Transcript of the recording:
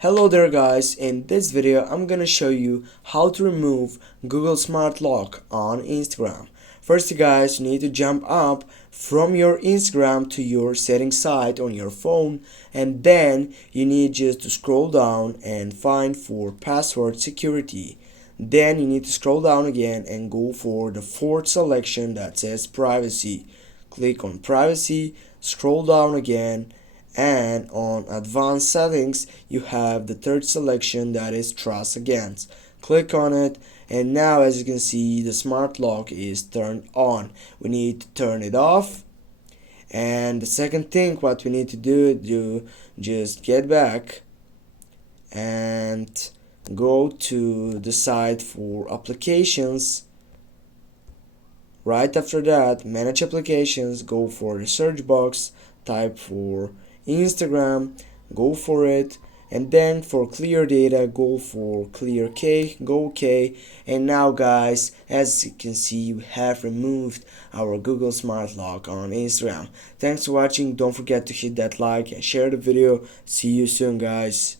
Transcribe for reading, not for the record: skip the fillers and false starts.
Hello there guys, in this video I'm gonna show you how to remove Google Smart Lock on Instagram. First guys, you need to jump up from your Instagram to your settings site on your phone, and then you need just to scroll down and find for password security. Then you need to scroll down again and go for the fourth selection that says privacy. Click on privacy, scroll down again, and on advanced settings you have the third selection that is trust against. Click on it, and now as you can see the smart lock is turned on. We need to turn it off, and the second thing what we need to do just get back and go to the site for applications. Right after that, manage applications, go for the search box, type for Instagram, go for it, and then for clear data go for clear K, go OK. And now guys, as you can see, we have removed our Google Smart Lock on Instagram. Thanks for watching. Don't forget to hit that like and share the video. See you soon guys.